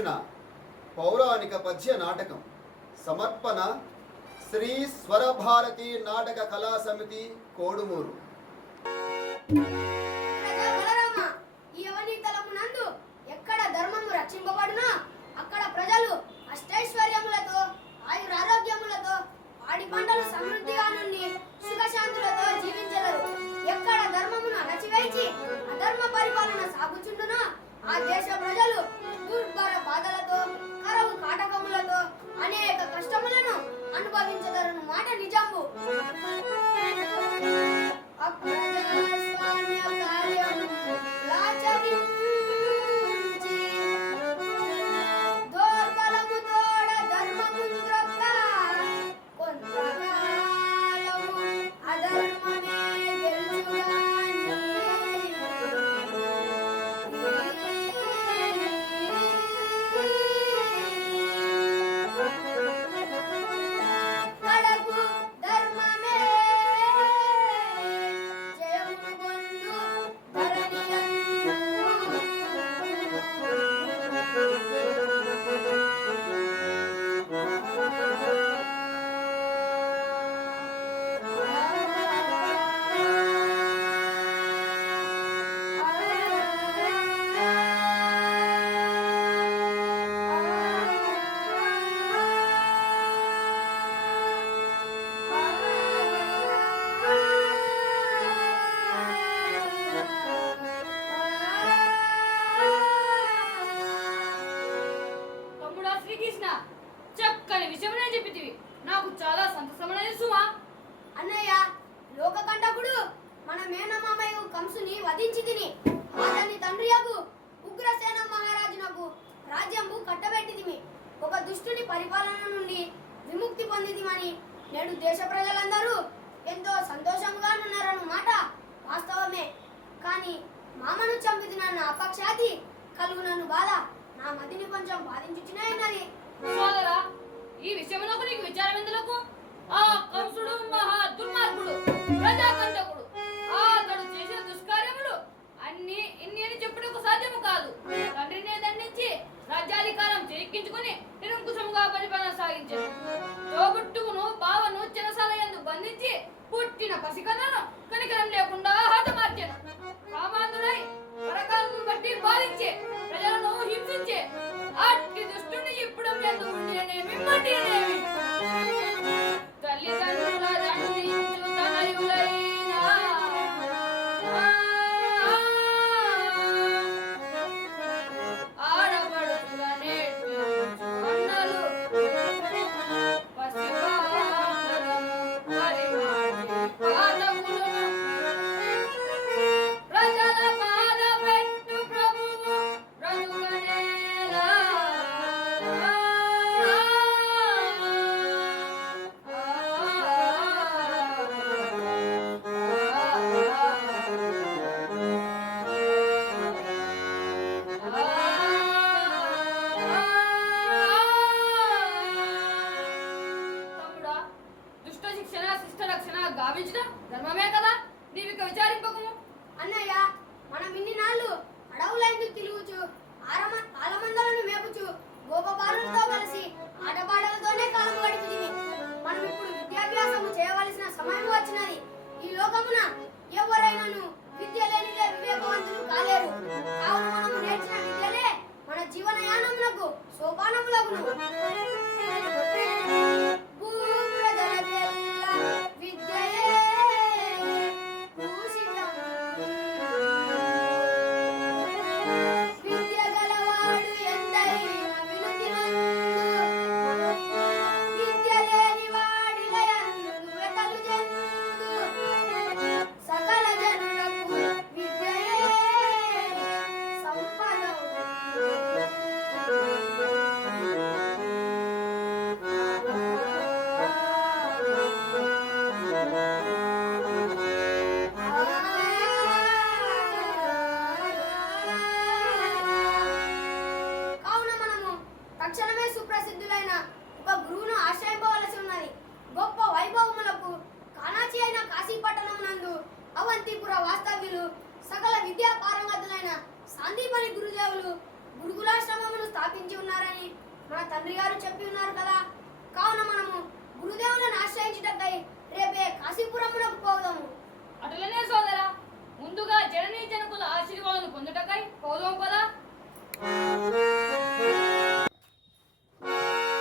రక్షణ పౌరాణిక పద్య నాటకం సమర్పణ శ్రీ స్వరభారతి నాటక కళా సమితి కోడుమూరు. తండ్రి గారు చెప్పి ఉన్నారు కదా. కావున మనము గురుదేవులను ఆశ్రయించుటకై రేపే కాశీపురమునకు పోదాము. అటులనే సోదరా ముందుగా జననీ జనకుల ఆశీర్వాదం పొందుటకై పోదాం పదా.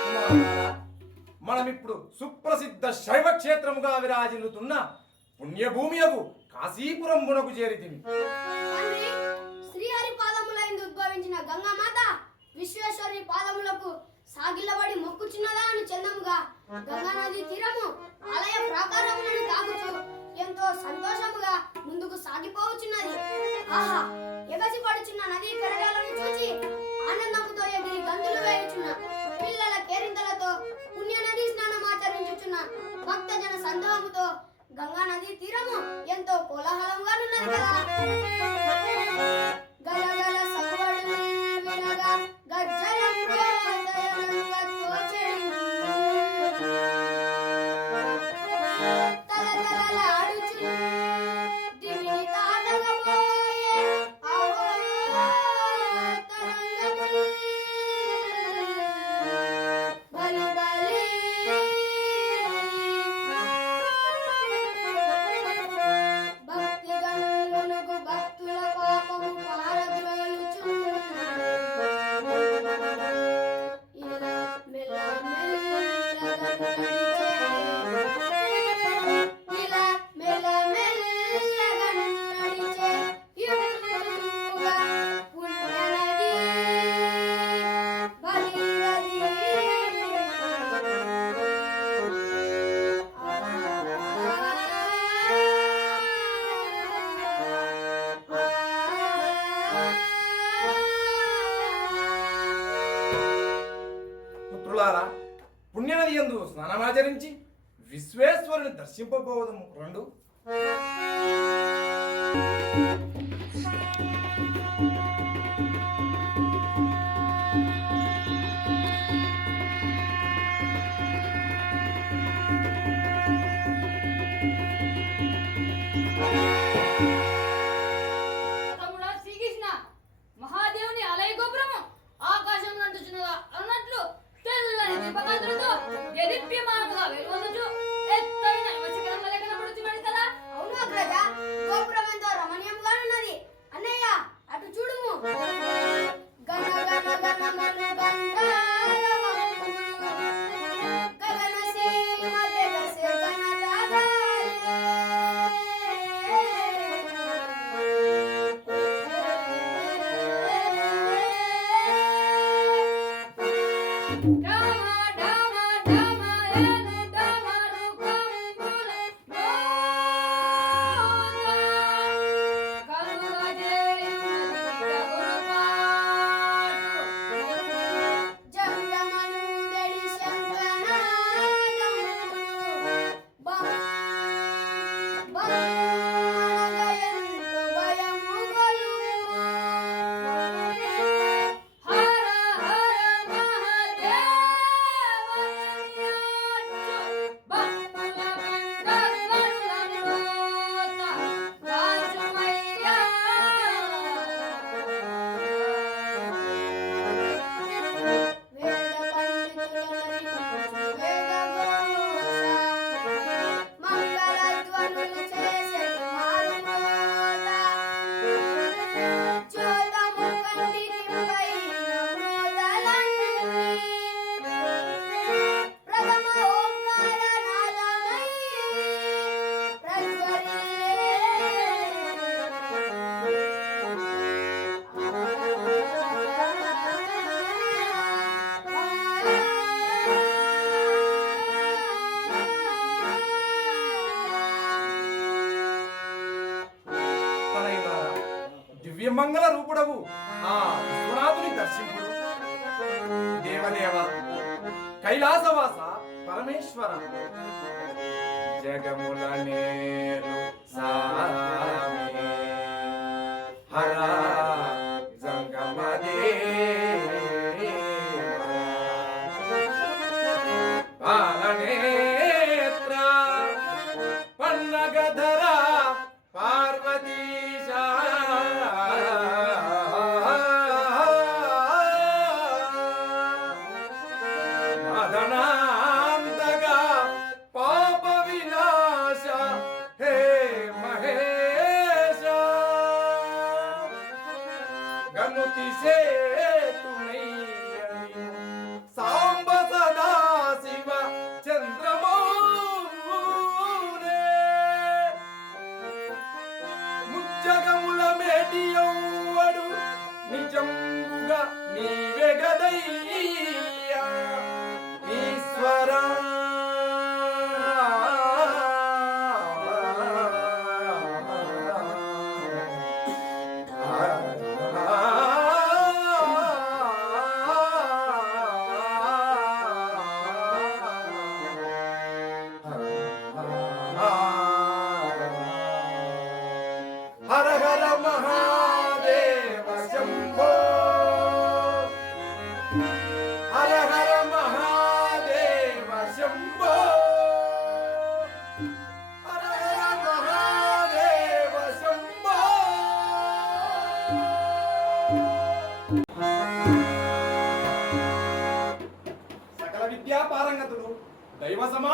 కుమారులారా, మనమిప్పుడు సుప్రసిద్ధ శైవ క్షేత్రముగా విరాజిల్లుతున్న పుణ్యభూమియగు కాశీపురంబునకు చేరితిమి. తండ్రి శ్రీహరి పాదములైందు ఉద్భవించిన గంగామాత విశ్వేశ్వరుని పాదములకు సాగిలబడి మొక్కుచున్నదా అని చందముగా గంగా నది తీరము ఆలయ ప్రాకారములను తాగుచు ఎంతో సంతోషముగా ముందుకు సాగిపోవచ్చున్నది ఆహా ఎగసి పడుచున్న నదీ కెరటాలను చూచి ఆనందముతో ఎగిరి గంతులు వేయుచున్న పిల్లల కేరింతలతో పుణ్య నది స్నానం ఆచరించుచున్న భక్తజన సందోహముతో గంగా నది తీరము ఎంతో కోలాహలంగా ఉన్నది కదా. గల గల నశింపబోదము. రెండు. దివ్యమంగళ రూపుడవు. ఆ విశ్వనాథుని దర్శింపుడు. దేవదేవ కైలాసవాస పరమేశ్వర జగములనే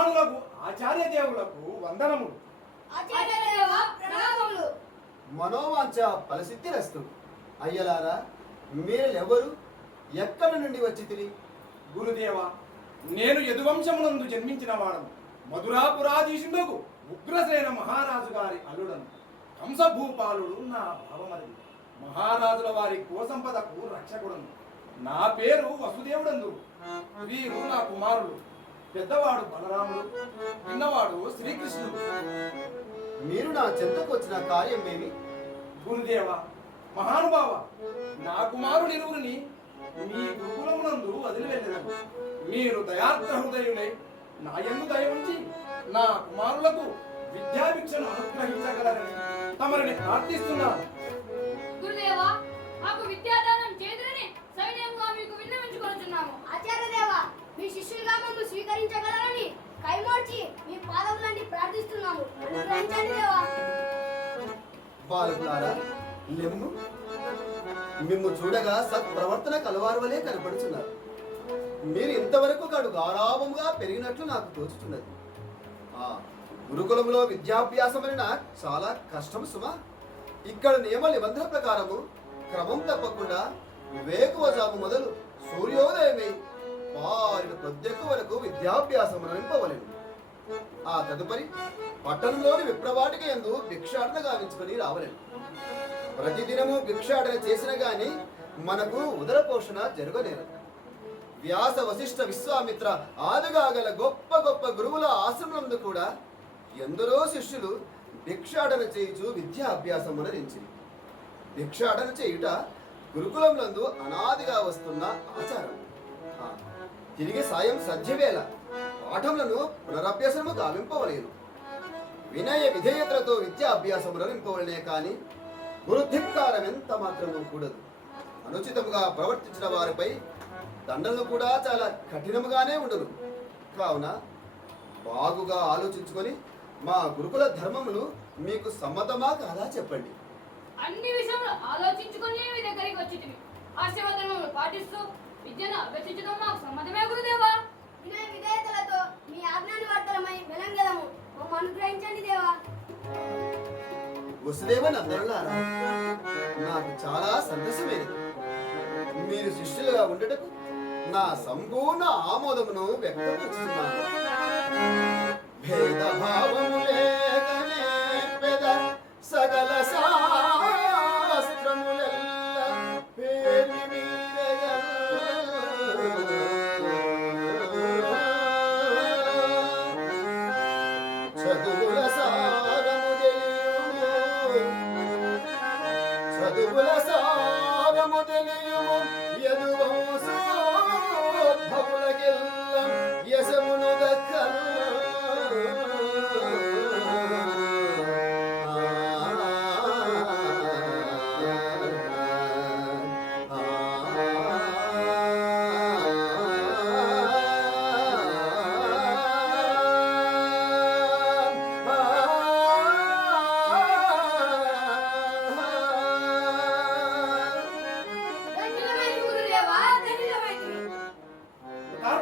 సమానులకు ఆచార్య దేవులకు వందనములు మనోవాంఛ ఫలసిద్ధిరస్తు. అయ్యలారా మీరెవరు ఎక్కడి నుండి వచ్చి తిరిగి గురుదేవ నేను యదువంశమునందు జన్మించిన వాడను. మధురాపురాధీశుండకు ఉగ్రసేన మహారాజు గారి అల్లుడను. కంసభూపాలుడు నా భావమది. మహారాజుల వారి కోసంపదకు రక్షకుడను. నా పేరు వసుదేవుడందు. వీరు నా కుమారుడు పెద్దవాడు బలరాముడు చిన్నవాడు శ్రీకృష్ణుడు. మీరు నా చెంతకు వచ్చిన కార్యం ఏమి? గురుదేవ మహానుభావ నా కుమారుడు ఇరువురిని మీ గురుకులమునందు వదిలి వెళ్ళదను మీరు దయార్థ హృదయులై నా ఎందు దయ ఉంచి నా కుమారులకు విద్యాభిక్షను అనుగ్రహించగలరని తమరిని ప్రార్థిస్తున్నాను. గురుదేవా మాకు విద్యాదానం చేదురని సైన్యంగా మీకు విన్నవించుకొనుచున్నాము. ఆచార్యదేవ మీ శిష్యులుగా మమ్మల్ని స్వీకరించగలరని కైమోడ్చి మీ పాదములండి ప్రార్థిస్తున్నాము. అనుగ్రహించండి లెమ్ము మిమ్ము చూడగా సత్ప్రవర్తన కలవారు వలె కనపడుచున్నారు. మీరు ఇంతవరకు కడు గారాభముగా పెరిగినట్లు నాకు తోచుతున్నది ఆ గురుకులంలో విద్యాభ్యాసమైన చాలా కష్టం సుమా. ఇక్కడ నియమ నిబంధన ప్రకారము క్రమం తప్పకుండా వేకువజాము మొదలు సూర్యోదయమై వారి ప్రత్యేక వరకు విద్యాభ్యాసం నింపవలెను ఆ తదుపరి పట్టణంలోని విప్రవాటిక ఎందు భిక్షాటన గావించుకొని రావలేను. ప్రతిదినము భిక్షాటన చేసిన గాని మనకు ఉదర పోషణ జరగలేదు. వ్యాస వశిష్ఠ విశ్వామిత్ర ఆదుగాగల గొప్ప గొప్ప గురువుల ఆశ్రమంలో కూడా ఎందరో శిష్యులు భిక్షాటన చేయుచు విద్యా అనరించింది భిక్షాటన చేయుట గురుకులంలందు అనాదిగా వస్తున్న ఆచారం. తిరిగి సాయం సధ్యవేళ పాఠములను పునరభ్యాసము గావింపవలేను. వినయ విధేయతలతో విద్యా అభ్యాసము నింపవలనే కానీ గురుధిక్కారం ఎంత మాత్రము కూడదు. అనుచితముగా ప్రవర్తించిన వారిపై దండలు కూడా చాలా కఠినముగానే ఉండదు కావున బాగుగా ఆలోచించుకొని మా గురుకుల ధర్మములు మీకు సమ్మతమా కాదా చెప్పండి. అన్ని విషయంలో ఆలోచించుకొని మీ దగ్గరికి వచ్చి ఆశీర్వాదములు పాటిస్తూ విద్యను అభ్యసించడం మాకు సమ్మతమే గురుదేవా. వినయ విధేయతలతో మీ వెలంగెదము మమ్మ అనుగ్రహించండి దేవా. వసుదేవన్ అందరులారా నాకు చాలా సంతోషమైనది. మీరు శిష్యులుగా ఉండటకు నా సంపూర్ణ ఆమోదమును వ్యక్తపరుస్తున్నాను. భేదభావము లేకనే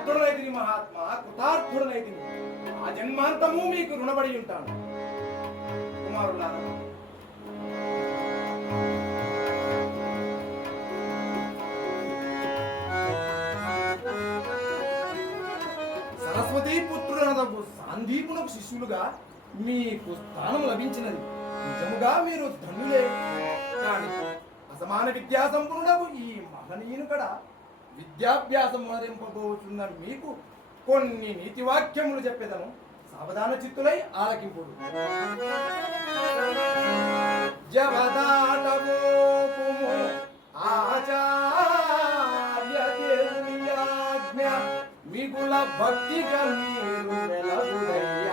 కృతార్థుడనైతిని మహాత్మ కృతార్థుడనైతిని. ఆ జన్మాంతము మీకు రుణపడి ఉంటాను. కుమారులారా సరస్వతీ పుత్రుడనదగు సాందీపునకు శిష్యులుగా మీకు స్థానం లభించినది. నిజముగా మీరు ధనులే కానీ అసమాన విద్యా సంపన్నుడకు ఈ మహనీయును కూడా విద్యాభ్యాసం మరింపబోతున్న మీకు. కొన్ని నీతి వాక్యములు చెప్పేదను. సావధాన చిత్తులై ఆలకింపుడు. జవదాటవోపుము ఆచార్య దేవుని ఆజ్ఞ. మిగుల భక్తి కన్న